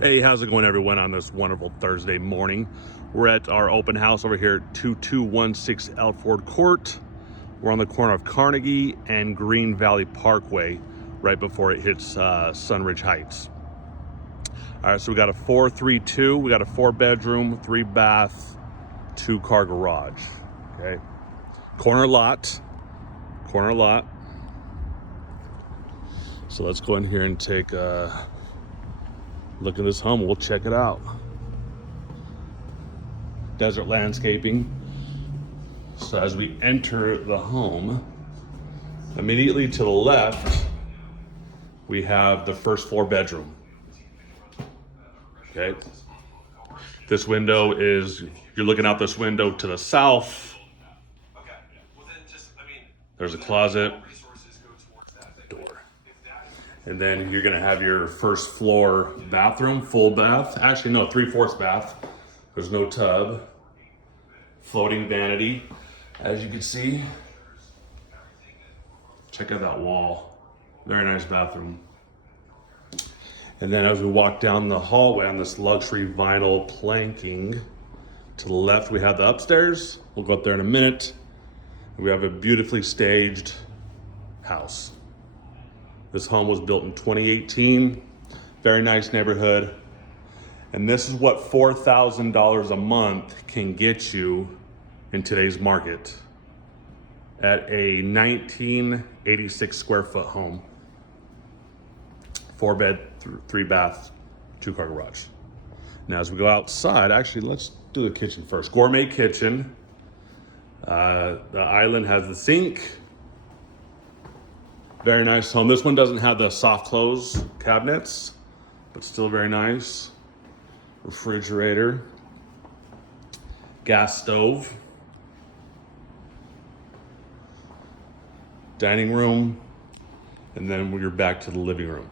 Hey, how's it going, everyone, on this wonderful Thursday morning? We're at our open house over here at 2216 Elford Court. We're on the corner of Carnegie and Green Valley Parkway, right before it hits Sunridge Heights. All right, so we got a 432. We got a 4-bedroom, 3-bath, 2-car garage. Okay, corner lot. So let's go in here and take a look at this home. We'll check it out. Desert landscaping. So as we enter the home, immediately to the left, we have the first floor bedroom. Okay. This window is, you're looking out this window to the south. There's a closet, door. And then you're gonna have your first floor bathroom, full bath. Actually, no, 3/4 bath. There's no tub. Floating vanity, as you can see. Check out that wall. Very nice bathroom. And then as we walk down the hallway on this luxury vinyl planking, to the left we have the upstairs. We'll go up there in a minute. We have a beautifully staged house. This home was built in 2018. Very nice neighborhood. And this is what $4,000 a month can get you in today's market at a 1986 square foot home. 4-bed, 3-bath, 2-car garage. Now as we go outside, actually let's do the kitchen first. Gourmet kitchen. The island has the sink. Very nice home. This one doesn't have the soft close cabinets, but still very nice. Refrigerator, gas stove, dining room, and then we're back to the living room.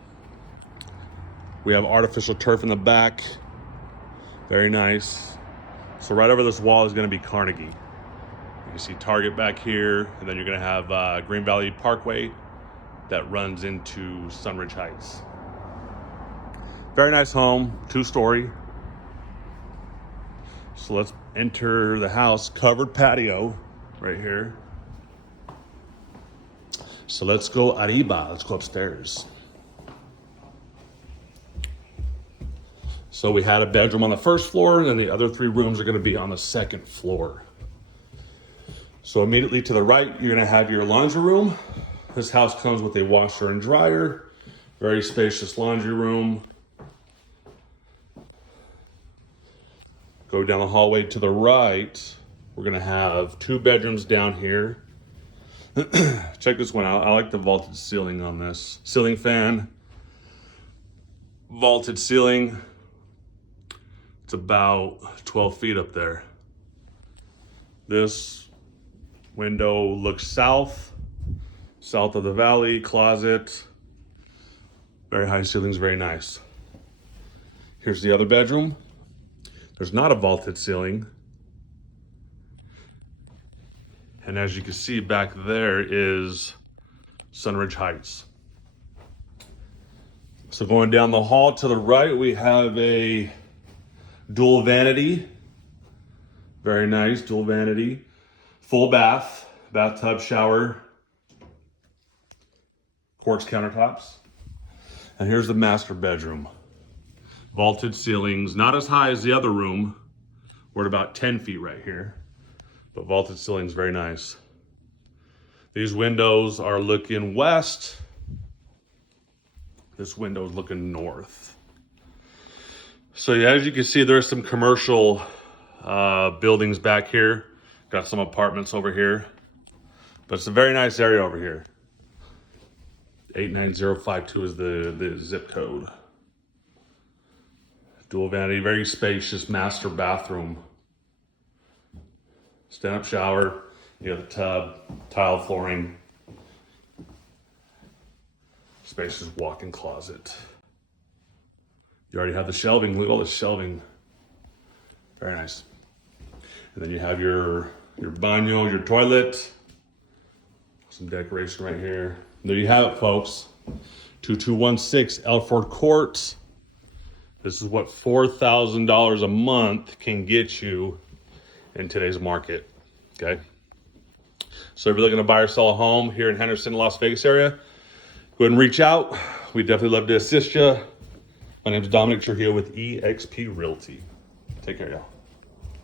We have artificial turf in the back. Very nice. So right over this wall is going to be Carnegie. You can see Target back here, and then you're going to have Green Valley Parkway that runs into Sunridge Heights. Very nice home, 2-story. So let's enter the house. Covered patio right here. So let's go arriba. Let's go upstairs. So we had a bedroom on the first floor, and then the other 3 rooms are going to be on the second floor. So immediately to the right, you're going to have your laundry room. This house comes with a washer and dryer. Very spacious laundry room. Go down the hallway to the right. We're gonna have 2 bedrooms down here. Check this one out. I like the vaulted ceiling on this. Ceiling fan, vaulted ceiling. It's about 12 feet up there. This window looks south of the valley, closet. Very high ceilings, very nice. Here's the other bedroom. There's not a vaulted ceiling. And as you can see back there is Sunridge Heights. So going down the hall to the right, we have a dual vanity. Very nice, dual vanity. Full bath, bathtub, shower, quartz countertops. And here's the master bedroom. Vaulted ceilings, not as high as the other room. We're at about 10 feet right here, but vaulted ceilings, very nice. These windows are looking west. This window is looking north. So yeah, as you can see, there's some commercial buildings back here. Got some apartments over here, but it's a very nice area over here. 89052 is the zip code. Dual vanity, very spacious master bathroom. Stand-up shower, you have the tub, tile flooring. Spacious walk-in closet. You already have the shelving, look at all the shelving. Very nice. And then you have your baño, your toilet. Some decoration right here. There you have it, folks. 2216 Elford Court. This is what $4,000 a month can get you in today's market, okay? So if you're looking to buy or sell a home here in Henderson, Las Vegas area, go ahead and reach out. We'd definitely love to assist you. My name is Dominic Trujillo with eXp Realty. Take care, y'all.